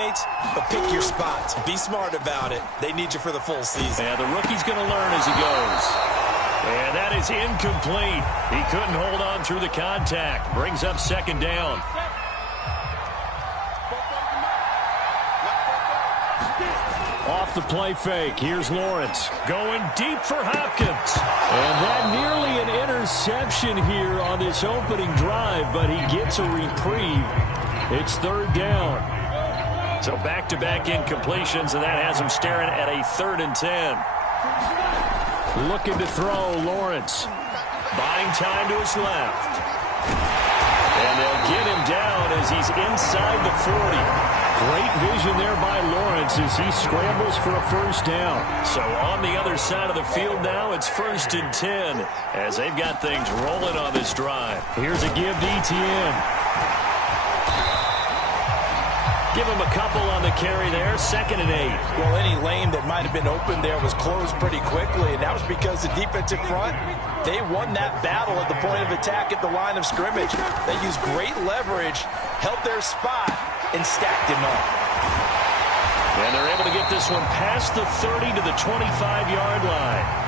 But pick your spots. Be smart about it. They need you for the full season. Yeah, the rookie's going to learn as he goes. And that is incomplete. He couldn't hold on through the contact. Brings up second down. Off the play fake. Here's Lawrence. Going deep for Hopkins. And that nearly an interception here on this opening drive, but he gets a reprieve. It's third down. So back-to-back incompletions, and that has him staring at a 3rd and 10. Looking to throw, Lawrence. Buying time to his left. And they'll get him down as he's inside the 40. Great vision there by Lawrence as he scrambles for a first down. So on the other side of the field now, it's 1st and 10 as they've got things rolling on this drive. Here's a give to Etienne. Give him a couple on the carry there, 2nd and 8. Well, any lane that might have been open there was closed pretty quickly, and that was because the defensive front, they won that battle at the point of attack at the line of scrimmage. They used great leverage, held their spot, and stacked him up. And they're able to get this one past the 30 to the 25-yard line.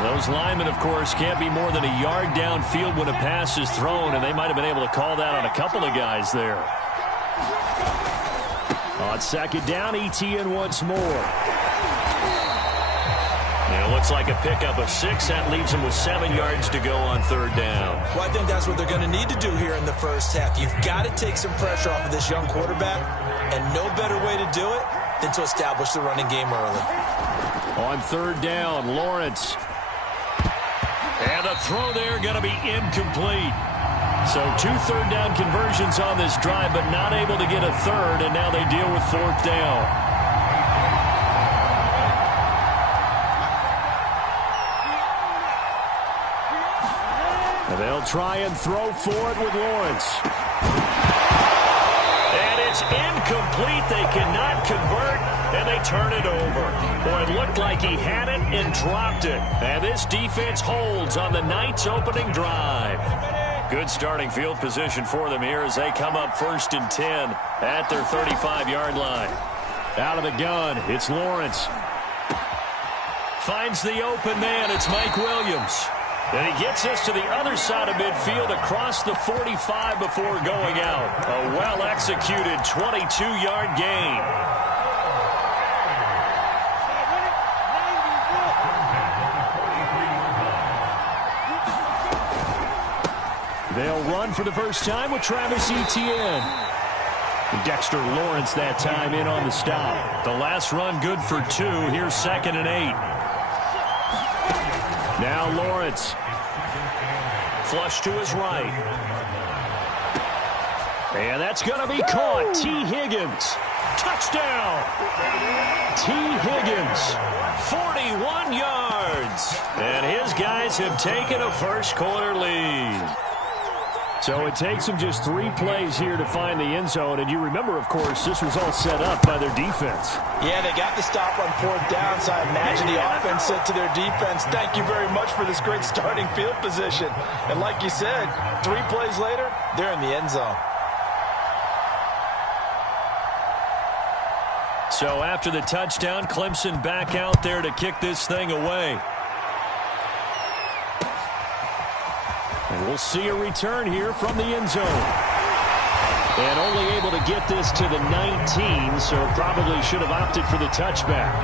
Those linemen, of course, can't be more than a yard downfield when a pass is thrown, and they might have been able to call that on a couple of guys there. On 2nd down, Etienne once more. And it looks like a pickup of 6. That leaves him with 7 yards to go on 3rd down. Well, I think that's what they're going to need to do here in the first half. You've got to take some pressure off of this young quarterback, and no better way to do it than to establish the running game early. On 3rd down, Lawrence. And the throw there going to be incomplete. So 2 3rd down conversions on this drive, but not able to get a 3rd, and now they deal with 4th down. And they'll try and throw for it with Lawrence. And it's incomplete. They cannot convert, and they turn it over. Boy, it looked like he had it and dropped it. And this defense holds on the Knights' opening drive. Good starting field position for them here as they come up 1st and 10 at their 35-yard line. Out of the gun, it's Lawrence. Finds the open man. It's Mike Williams. And he gets us to the other side of midfield across the 45 before going out. A well-executed 22-yard gain. They'll run for the first time with Travis Etienne. Dexter Lawrence that time in on the stop. The last run good for 2. Here's 2nd and 8. Now Lawrence. Flush to his right. And that's going to be caught. T. Higgins. Touchdown. T. Higgins. 41 yards. And his guys have taken a first-quarter lead. So it takes them just 3 plays here to find the end zone. And you remember, of course, this was all set up by their defense. Yeah, they got the stop on 4th down, so I imagine the offense said to their defense, thank you very much for this great starting field position. And like you said, 3 plays later, they're in the end zone. So after the touchdown, Clemson back out there to kick this thing away. And we'll see a return here from the end zone. And only able to get this to the 19, so probably should have opted for the touchback.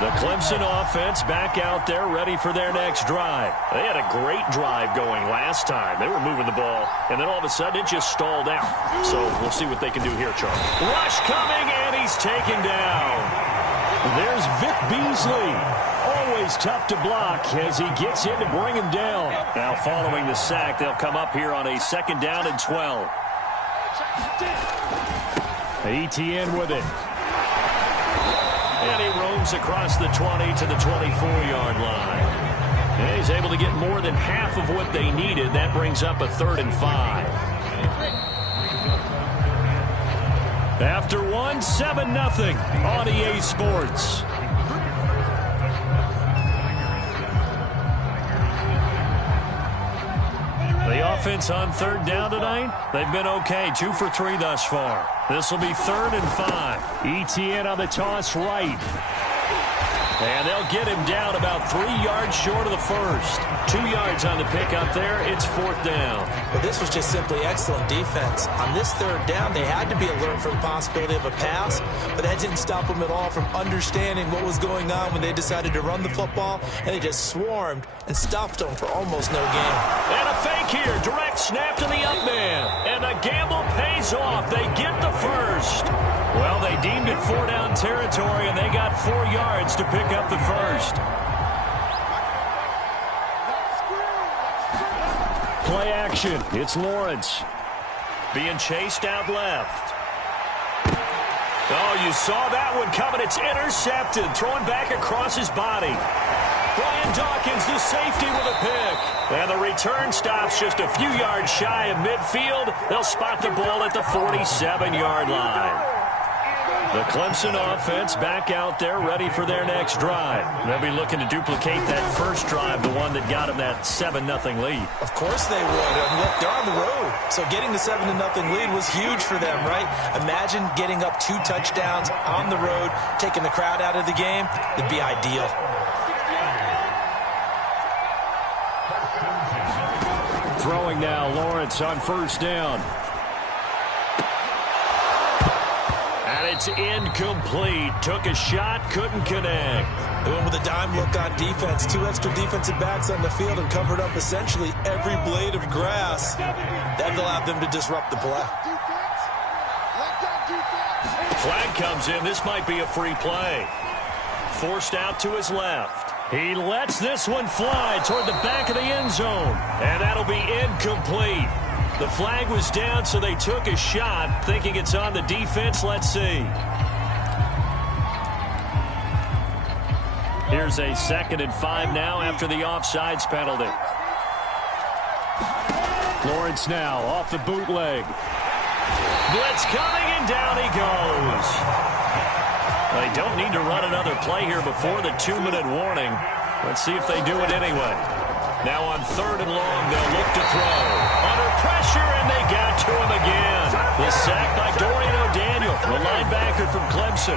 The Clemson offense back out there ready for their next drive. They had a great drive going last time. They were moving the ball, and then all of a sudden it just stalled out. So we'll see what they can do here, Charles. Rush coming, and he's taken down. There's Vic Beasley. Always tough to block as he gets in to bring him down. Now following the sack, they'll come up here on a 2nd down and 12. Etienne with it. And he roams across the 20 to the 24-yard line. And he's able to get more than half of what they needed. That brings up a 3rd and 5. After one, 7-0 on EA Sports. The offense on third down tonight, they've been okay. 2 for 3 thus far. This will be 3rd and 5. ETN on the toss right. And they'll get him down about 3 yards short of the first. 2 yards on the pickup there. It's 4th down. Well, this was just simply excellent defense. On this 3rd down, they had to be alert for the possibility of a pass, but that didn't stop them at all from understanding what was going on when they decided to run the football, and they just swarmed and stuffed them for almost no gain. And a fake here. Direct snap to the up man. And the gamble pays off. They get the first. Well, they deemed it 4-down territory, and they got 4 yards to pick up the first. Play action. It's Lawrence. Being chased out left. Oh, you saw that one coming. It's intercepted. Throwing back across his body. Brian Dawkins, the safety, with a pick. And the return stops just a few yards shy of midfield. They'll spot the ball at the 47-yard line. The Clemson offense back out there ready for their next drive. They'll be looking to duplicate that first drive, the one that got them that 7-0 lead. Of course they would. And look, they're on the road. So getting the 7-0 lead was huge for them, right? Imagine getting up 2 touchdowns on the road, taking the crowd out of the game. It'd be ideal. Throwing now, Lawrence on 1st down. It's incomplete. Took a shot, couldn't connect. They went with a dime look on defense. 2 extra defensive backs on the field and covered up essentially every blade of grass. That allowed them to disrupt the play. Flag comes in. This might be a free play. Forced out to his left. He lets this one fly toward the back of the end zone. And that'll be incomplete. The flag was down, so they took a shot, thinking it's on the defense. Let's see. Here's a 2nd and 5 now after the offsides penalty. Lawrence now off the bootleg. Blitz coming, and down he goes. They don't need to run another play here before the 2-minute warning. Let's see if they do it anyway. Now on 3rd and long, they'll look to throw. Under pressure, and they got to him again. The sack by Dorian O'Daniel, the linebacker from Clemson.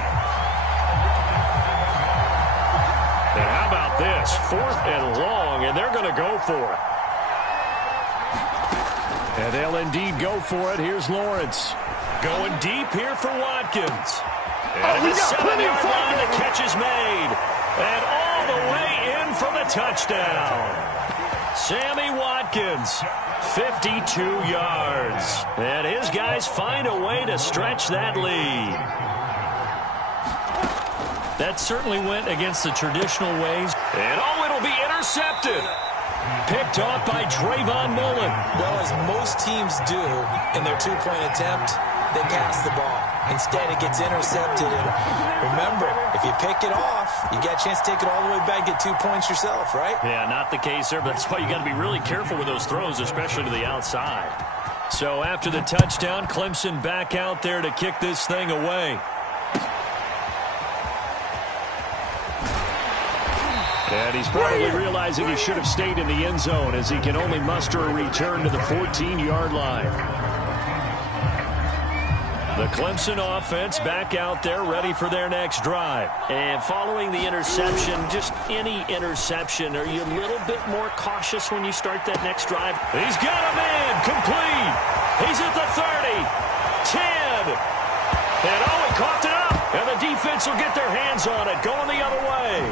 And how about this? 4th and long, and they're going to go for it. And they'll indeed go for it. Here's Lawrence. Going deep here for Watkins. And the 7-yard line, the catch is made. And all the way in for the touchdown. Sammy Watkins, 52 yards. And his guys find a way to stretch that lead. That certainly went against the traditional ways. And oh, it'll be intercepted. Picked off by Trayvon Mullen. Well, as most teams do in their 2-point attempt, they pass the ball. Instead, it gets intercepted. And remember, if you pick it off, you get a chance to take it all the way back, get 2 points yourself, right? Yeah, not the case there, but that's why you got to be really careful with those throws, especially to the outside. So after the touchdown, Clemson back out there to kick this thing away. And he's probably realizing he should have stayed in the end zone as he can only muster a return to the 14-yard line. The Clemson offense back out there ready for their next drive. And following the interception, just any interception, are you a little bit more cautious when you start that next drive? He's got a man, complete. He's at the 30, 10. And oh, he coughed it up. And the defense will get their hands on it, going the other way.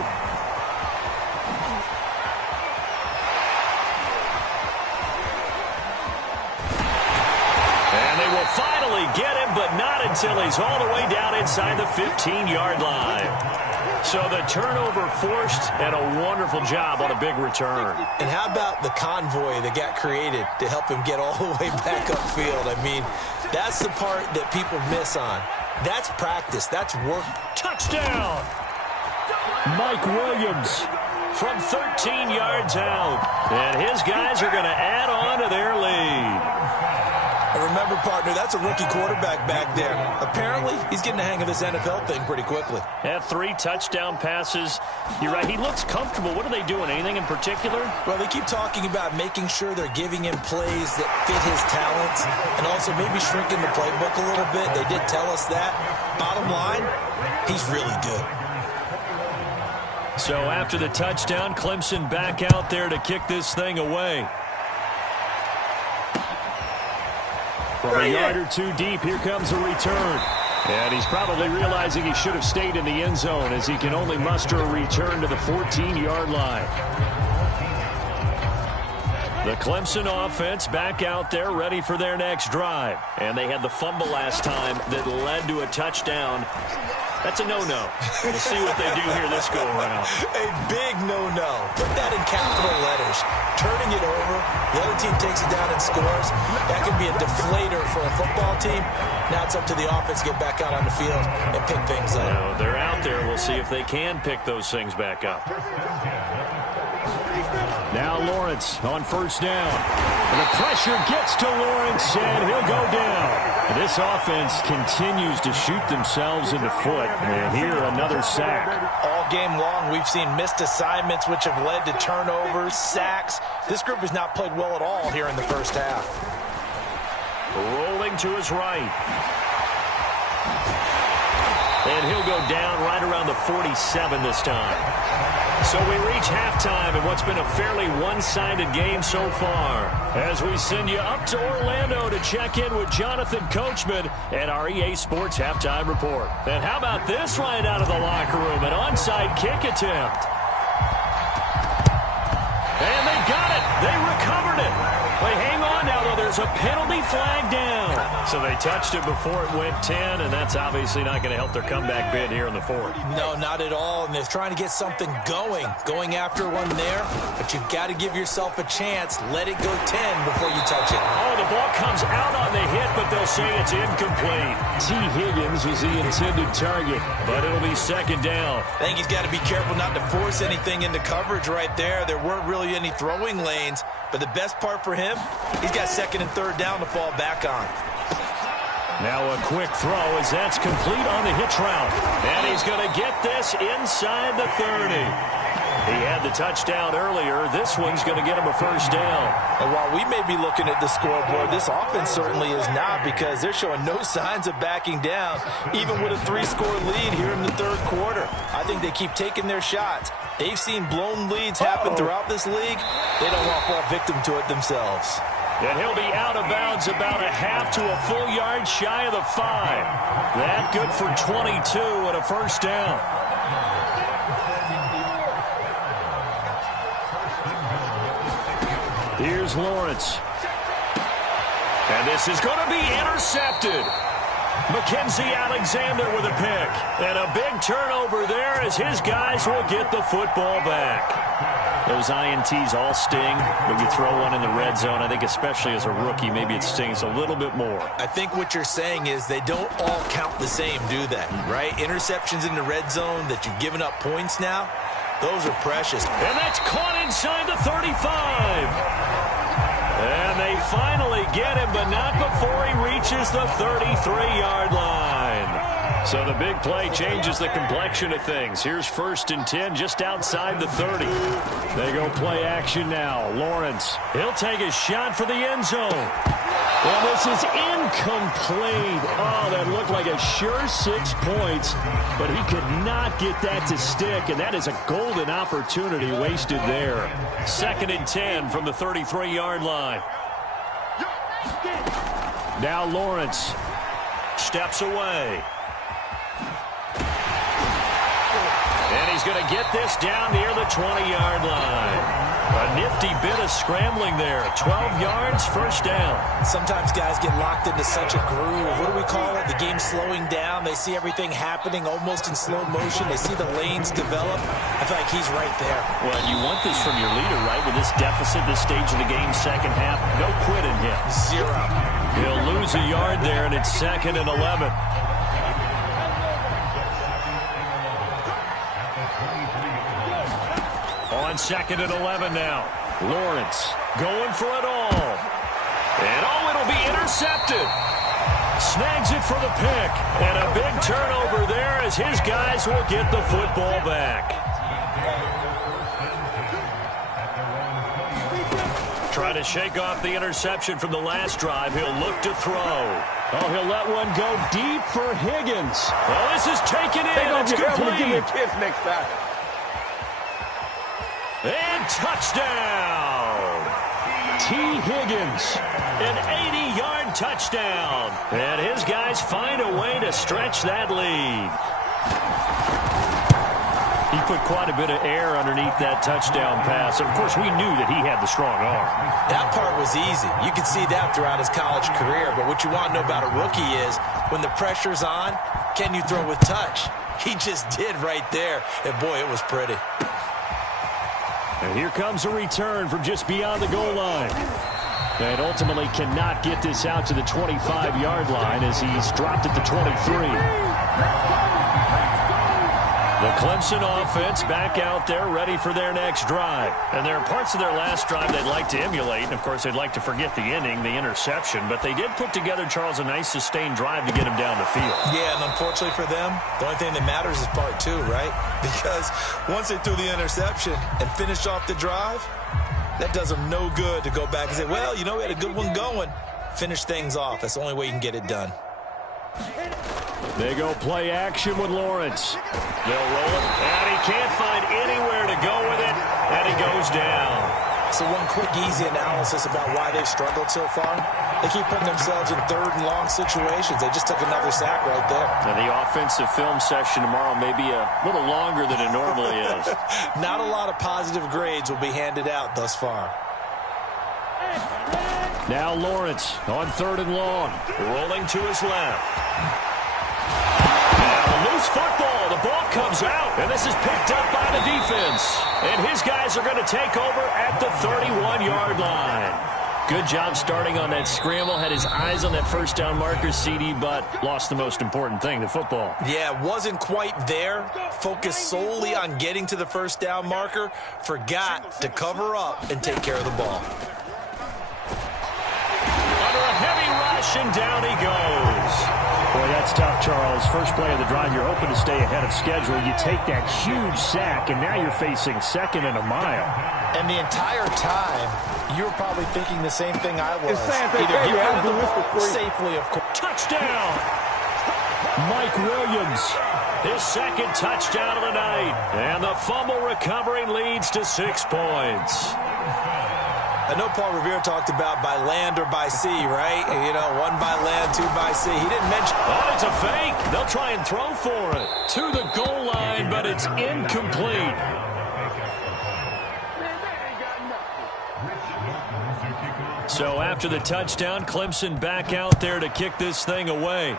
Finally get him, but not until he's all the way down inside the 15-yard line. So the turnover forced, and a wonderful job on a big return. And how about the convoy that got created to help him get all the way back upfield? I mean, that's the part that people miss on. That's practice. That's work. Touchdown! Mike Williams from 13 yards out. And his guys are going to add on to their lead. And remember, partner, that's a rookie quarterback back there. Apparently, he's getting the hang of this NFL thing pretty quickly. Had 3 touchdown passes. You're right, he looks comfortable. What are they doing? Anything in particular? Well, they keep talking about making sure they're giving him plays that fit his talents and also maybe shrinking the playbook a little bit. They did tell us that. Bottom line, he's really good. So after the touchdown, Clemson back out there to kick this thing away. From a yard or 2 deep, here comes a return. And he's probably realizing he should have stayed in the end zone as he can only muster a return to the 14-yard line. The Clemson offense back out there ready for their next drive. And they had the fumble last time that led to a touchdown. That's a no-no. We'll see what they do here this go-around. A big no-no. Put that in capital letters. Turning it over, the other team takes it down and scores. That could be a deflator for a football team. Now it's up to the offense to get back out on the field and pick things up. No, they're out there. We'll see if they can pick those things back up. Now Lawrence on first down. And the pressure gets to Lawrence, and he'll go down. And this offense continues to shoot themselves in the foot. And here, another sack. All game long, we've seen missed assignments, which have led to turnovers, sacks. This group has not played well at all here in the first half. Rolling to his right. And he'll go down right around the 47 this time. So we reach halftime in what's been a fairly one-sided game so far. As we send you up to Orlando to check in with Jonathan Coachman at our EA Sports Halftime Report. And how about this right out of the locker room? An onside kick attempt. And they got it. They recovered it. They hang on now, though. There's a penalty flag down. So they touched it before it went 10, and that's obviously not going to help their comeback bid here in the 4th. No, not at all. And they're trying to get something going after one there. But you've got to give yourself a chance. Let it go 10 before you touch it. Oh, the ball comes out on the hit, but they'll say it's incomplete. T. Higgins was the intended target, but it'll be second down. I think he's got to be careful not to force anything into coverage right there. There weren't really any throwing lanes. But the best part for him, he's got second and third down to fall back on. Now a quick throw as that's complete on the hitch route. And he's going to get this inside the 30. He had the touchdown earlier. This one's going to get him a first down. And while we may be looking at the scoreboard, this offense certainly is not, because they're showing no signs of backing down, even with a 3-score lead here in the third quarter. I think they keep taking their shots. They've seen blown leads happen throughout this league. They don't want to fall victim to it themselves. And he'll be out of bounds about a half to a full yard shy of the 5. That good for 22 and a first down. Here's Lawrence. And this is going to be intercepted. Mackenzie Alexander with a pick. And a big turnover there as his guys will get the football back. Those INTs all sting when you throw one in the red zone. I think especially as a rookie, maybe it stings a little bit more. I think what you're saying is they don't all count the same, do they? Right? Interceptions in the red zone that you've given up points now, those are precious. And that's caught inside the 35. And they finally get him, but not before he reaches the 33-yard line. So the big play changes the complexion of things. Here's first and 10 just outside the 30. They go play action now. Lawrence, he'll take a shot for the end zone. Well, this is incomplete. Oh, that looked like a sure 6 points, but he could not get that to stick, and that is a golden opportunity wasted there. Second and 10 from the 33-yard line. Now Lawrence steps away. And he's going to get this down near the 20-yard line. A nifty bit of scrambling there. 12 yards, first down. Sometimes guys get locked into such a groove. What do we call it? The game's slowing down. They see everything happening almost in slow motion. They see the lanes develop. I feel like he's right there. Well, you want this from your leader, right? With this deficit, this stage of the game, second half, no quitting him. 0. He'll lose a yard there, and it's second and 11. On second and 11 now. Lawrence going for it all. And oh, it'll be intercepted. Snags it for the pick. And a big turnover there as his guys will get the football back. Try to shake off the interception from the last drive. He'll look to throw. Oh, he'll let one go deep for Higgins. Oh, this is taken in. It's complete. Give me kids next time. And touchdown. T. Higgins, an 80-yard touchdown. And his guys find a way to stretch that lead. He put quite a bit of air underneath that touchdown pass. Of course, we knew that he had the strong arm. That part was easy. You could see that throughout his college career. But what you want to know about a rookie is when the pressure's on, can you throw with touch? He just did right there. And, boy, it was pretty. And here comes a return from just beyond the goal line. And ultimately cannot get this out to the 25-yard line as he's dropped at the 23. The Clemson offense back out there ready for their next drive. And there are parts of their last drive they'd like to emulate. And, of course, they'd like to forget the inning, the interception. But they did put together, Charles, a nice sustained drive to get him down the field. Yeah, and unfortunately for them, the only thing that matters is part two, right? Because once they threw the interception and finished off the drive, that does them no good to go back and say, well, you know, we had a good one going. Finish things off. That's the only way you can get it done. They go play action with Lawrence. They'll roll it, and he can't find anywhere to go with it, and he goes down. So one quick, easy analysis about why they've struggled so far. They keep putting themselves in third and long situations. They just took another sack right there. Now, the offensive film session tomorrow may be a little longer than it normally is. Not a lot of positive grades will be handed out thus far. Now Lawrence on third and long. Rolling to his left. Now loose football. The ball comes out. And this is picked up by the defense. And his guys are going to take over at the 31-yard line. Good job starting on that scramble. Had his eyes on that first down marker, CD, but lost the most important thing, the football. Yeah, wasn't quite there. Focused solely on getting to the first down marker. Forgot to cover up and take care of the ball. Under a heavy rush, and down he goes. Boy, that's tough, Charles. First play of the drive, you're hoping to stay ahead of schedule. You take that huge sack, and now you're facing second and a mile. And the entire time, you were probably thinking the same thing I was. Either get rid of the ball safely, of course. Touchdown! Mike Williams, his second touchdown of the night. And the fumble recovering leads to 6 points. I know Paul Revere talked about by land or by sea, right? You know, one by land, two by sea. He didn't mention... Oh, it's a fake. They'll try and throw for it. To the goal line, but it's incomplete. So after the touchdown, Clemson back out there to kick this thing away.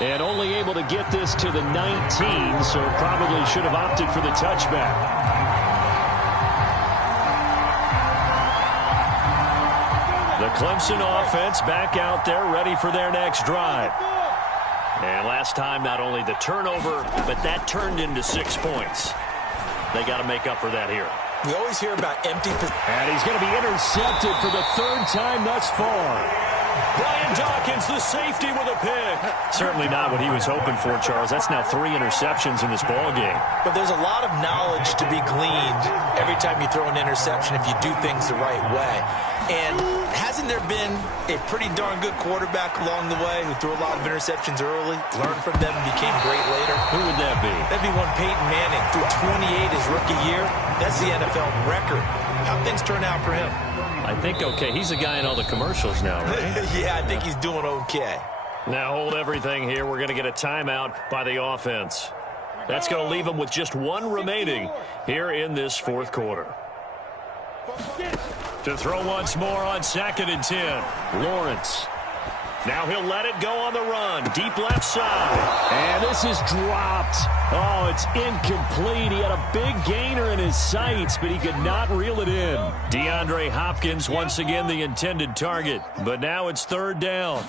And only able to get this to the 19, so probably should have opted for the touchback. The Clemson offense back out there ready for their next drive. And last time, not only the turnover, but that turned into 6 points. They got to make up for that here. We always hear about empty... And he's going to be intercepted for the third time thus far. Brian Dawkins, the safety, with a pick. Certainly not what he was hoping for, Charles. That's now 3 interceptions in this ball game. But there's a lot of knowledge to be gleaned every time you throw an interception if you do things the right way. And hasn't there been a pretty darn good quarterback along the way who threw a lot of interceptions early, learned from them, and became great later? Who would that be? That'd be one Peyton Manning. Threw 28 his rookie year. That's the NFL record. How things turn out for him? I think okay. He's a guy in all the commercials now, right? Yeah, I think he's doing okay. Now hold everything here. We're going to get a timeout by the offense. That's going to leave him with just 1 remaining here in this fourth quarter. To throw once more on 2nd and 10. Lawrence. Now he'll let it go on the run. Deep left side. And this is dropped. Oh, it's incomplete. He had a big gainer in his sights, but he could not reel it in. DeAndre Hopkins once again the intended target. But now it's 3rd down.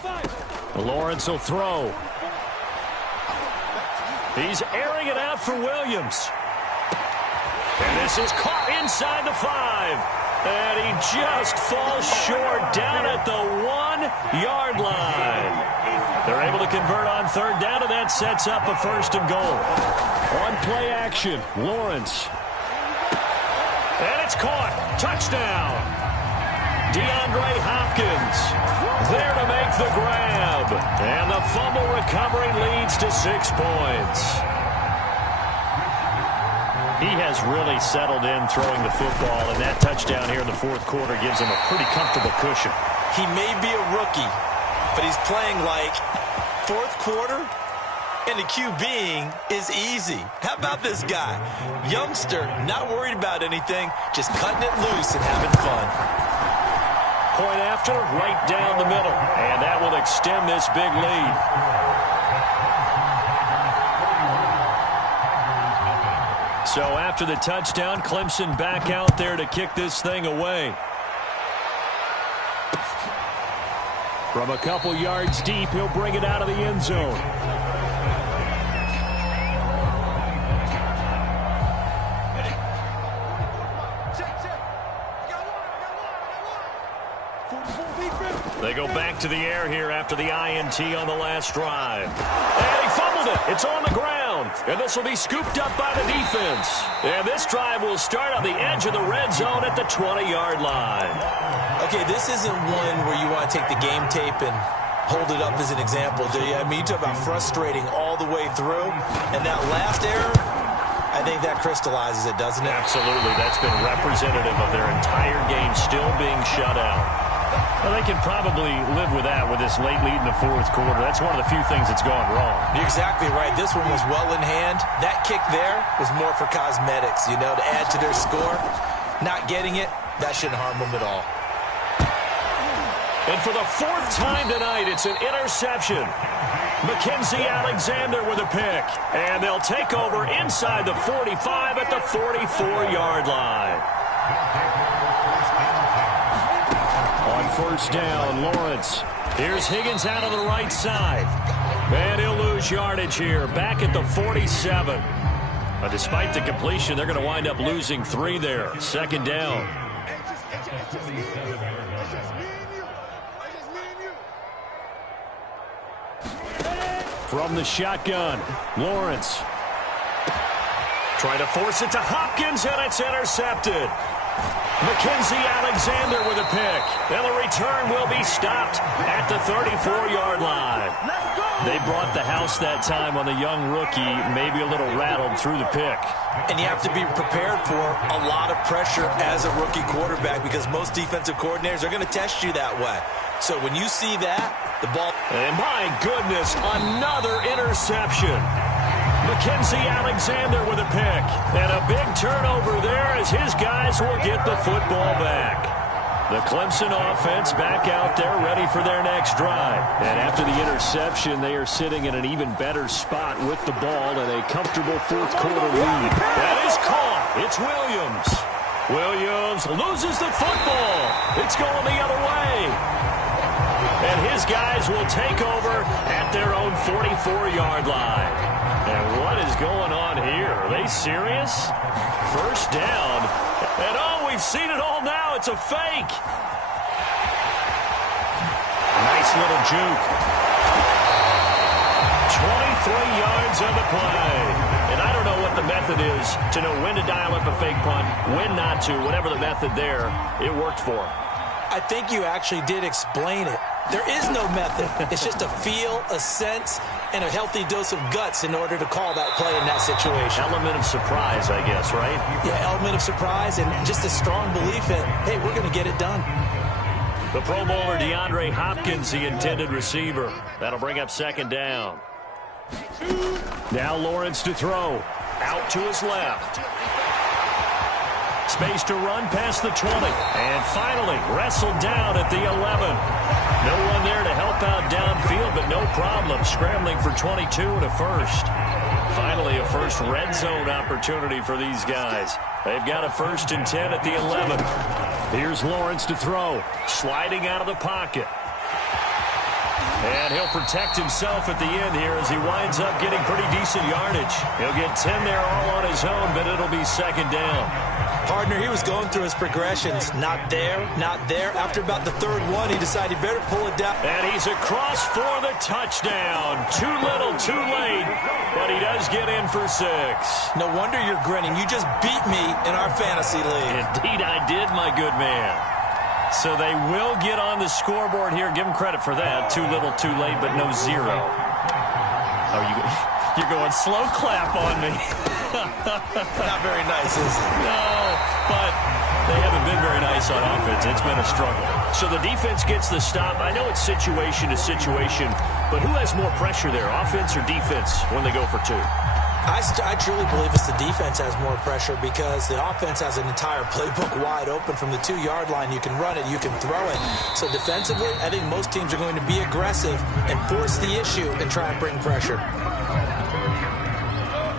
Lawrence will throw. He's airing it out for Williams. This is caught inside the 5. And he just falls short down at the 1-yard line. They're able to convert on third down, and that sets up a first and goal. On play action, Lawrence. And it's caught. Touchdown. DeAndre Hopkins there to make the grab. And the fumble recovery leads to 6 points. He has really settled in throwing the football, and that touchdown here in the fourth quarter gives him a pretty comfortable cushion. He may be a rookie, but he's playing like fourth quarter, and the QBing is easy. How about this guy? Youngster, not worried about anything, just cutting it loose and having fun. Point after, right down the middle, and that will extend this big lead. So after the touchdown, Clemson back out there to kick this thing away. From a couple yards deep, he'll bring it out of the end zone. They go back to the air here after the INT on the last drive. And he fumbled it. It's on the ground. And this will be scooped up by the defense. And this drive will start on the edge of the red zone at the 20-yard line. Okay, this isn't one where you want to take the game tape and hold it up as an example, do you? I mean, you talk about frustrating all the way through. And that last error, I think that crystallizes it, doesn't it? Absolutely. That's been representative of their entire game still being shut out. Well, they can probably live with that with this late lead in the fourth quarter. That's one of the few things that's gone wrong. You're exactly right. This one was well in hand. That kick there was more for cosmetics, you know, to add to their score. Not getting it, that shouldn't harm them at all. And for the fourth time tonight, it's an interception. Mackenzie Alexander with a pick. And they'll take over inside the 45 at the 44-yard line. On first down, Lawrence. Here's Higgins out on the right side. And he'll lose yardage here, back at the 47. But despite the completion, they're going to wind up losing 3 there. Second down. From the shotgun, Lawrence. Trying to force it to Hopkins, and it's intercepted. Mackenzie Alexander with a pick. And the return will be stopped at the 34-yard line. They brought the house that time on the young rookie, maybe a little rattled through the pick. And you have to be prepared for a lot of pressure as a rookie quarterback because most defensive coordinators are going to test you that way. So when you see that, the ball... And my goodness, another interception. Mackenzie Alexander with a pick. And a big turnover there as his guys will get the football back. The Clemson offense back out there ready for their next drive. And after the interception, they are sitting in an even better spot with the ball and a comfortable fourth quarter lead. That is caught. It's Williams. Williams loses the football. It's going the other way. And his guys will take over at their own 44-yard line. And what is going on here? Are they serious? First down. And oh, we've seen it all now. It's a fake. Nice little juke. 23 yards on the play. And I don't know what the method is to know when to dial up a fake punt, when not to. Whatever the method there, it worked for him. I think you actually did explain it. There is no method. It's just a feel, a sense, and a healthy dose of guts in order to call that play in that situation. Element of surprise, I guess, right? Yeah, element of surprise and just a strong belief that, hey, we're going to get it done. The Pro Bowler DeAndre Hopkins, the intended receiver. That'll bring up second down. Now Lawrence to throw. Out to his left. Space to run past the 20. And finally wrestled down at the 11. No one there to help out downfield, but no problem. Scrambling for 22 and a first. Finally a first red zone opportunity for these guys. They've got a 1st and 10 at the 11. Here's Lawrence to throw. Sliding out of the pocket. And he'll protect himself at the end here as he winds up getting pretty decent yardage. He'll get 10 there all on his own, but it'll be second down. Partner, he was going through his progressions. Not there, not there. After about the third one, he decided he better pull it down. And he's across for the touchdown. Too little, too late, but he does get in for 6. No wonder you're grinning. You just beat me in our fantasy league. Indeed I did, my good man. So they will get on the scoreboard here. Give them credit for that. Too little, too late, but no 0. Oh, you're going slow clap on me. Not very nice, is it? No, but they haven't been very nice on offense. It's been a struggle. So the defense gets the stop. I know it's situation to situation, but who has more pressure there, offense or defense, when they go for 2? I truly believe it's the defense has more pressure because the offense has an entire playbook wide open from the 2-yard line. You can run it, you can throw it. So defensively, I think most teams are going to be aggressive and force the issue and try and bring pressure.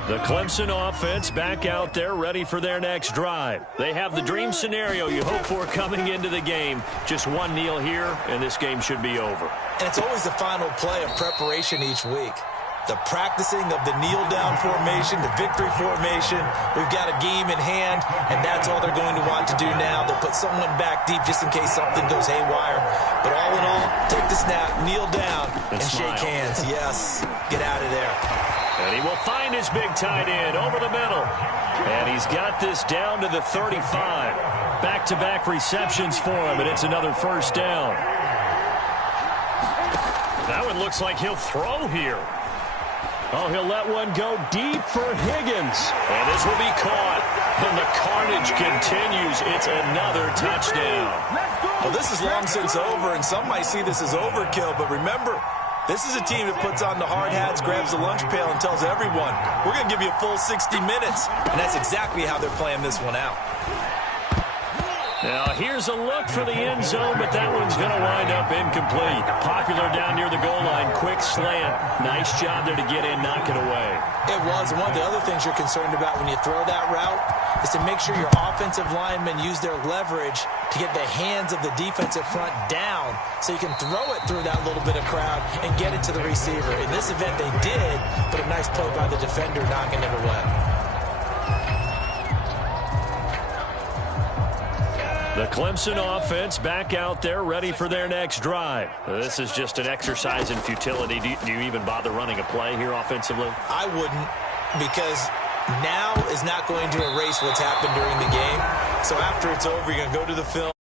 The Clemson offense back out there ready for their next drive. They have the dream scenario you hope for coming into the game. Just one kneel here, and this game should be over. And it's always the final play of preparation each week. The practicing of the kneel-down formation, the victory formation. We've got a game in hand, and that's all they're going to want to do now. They'll put someone back deep just in case something goes haywire. But all in all, take the snap, kneel down, and shake hands. Yes, get out of there. And he will find his big tight end over the middle. And he's got this down to the 35. Back-to-back receptions for him, and it's another first down. That one looks like he'll throw here. Oh, he'll let one go deep for Higgins. And this will be caught. And the carnage continues. It's another touchdown. Well, this is long since over, and some might see this as overkill. But remember, this is a team that puts on the hard hats, grabs the lunch pail, and tells everyone, we're going to give you a full 60 minutes. And that's exactly how they're playing this one out. Now, here's a look for the end zone, but that one's going to wind up incomplete. Popular down near the goal line. Quick slant. Nice job there to get in, knock it away. It was. One of the other things you're concerned about when you throw that route is to make sure your offensive linemen use their leverage to get the hands of the defensive front down so you can throw it through that little bit of crowd and get it to the receiver. In this event, they did, but a nice play by the defender knocking it away. The Clemson offense back out there ready for their next drive. This is just an exercise in futility. Do you even bother running a play here offensively? I wouldn't, because now is not going to erase what's happened during the game. So after it's over, you're going to go to the film.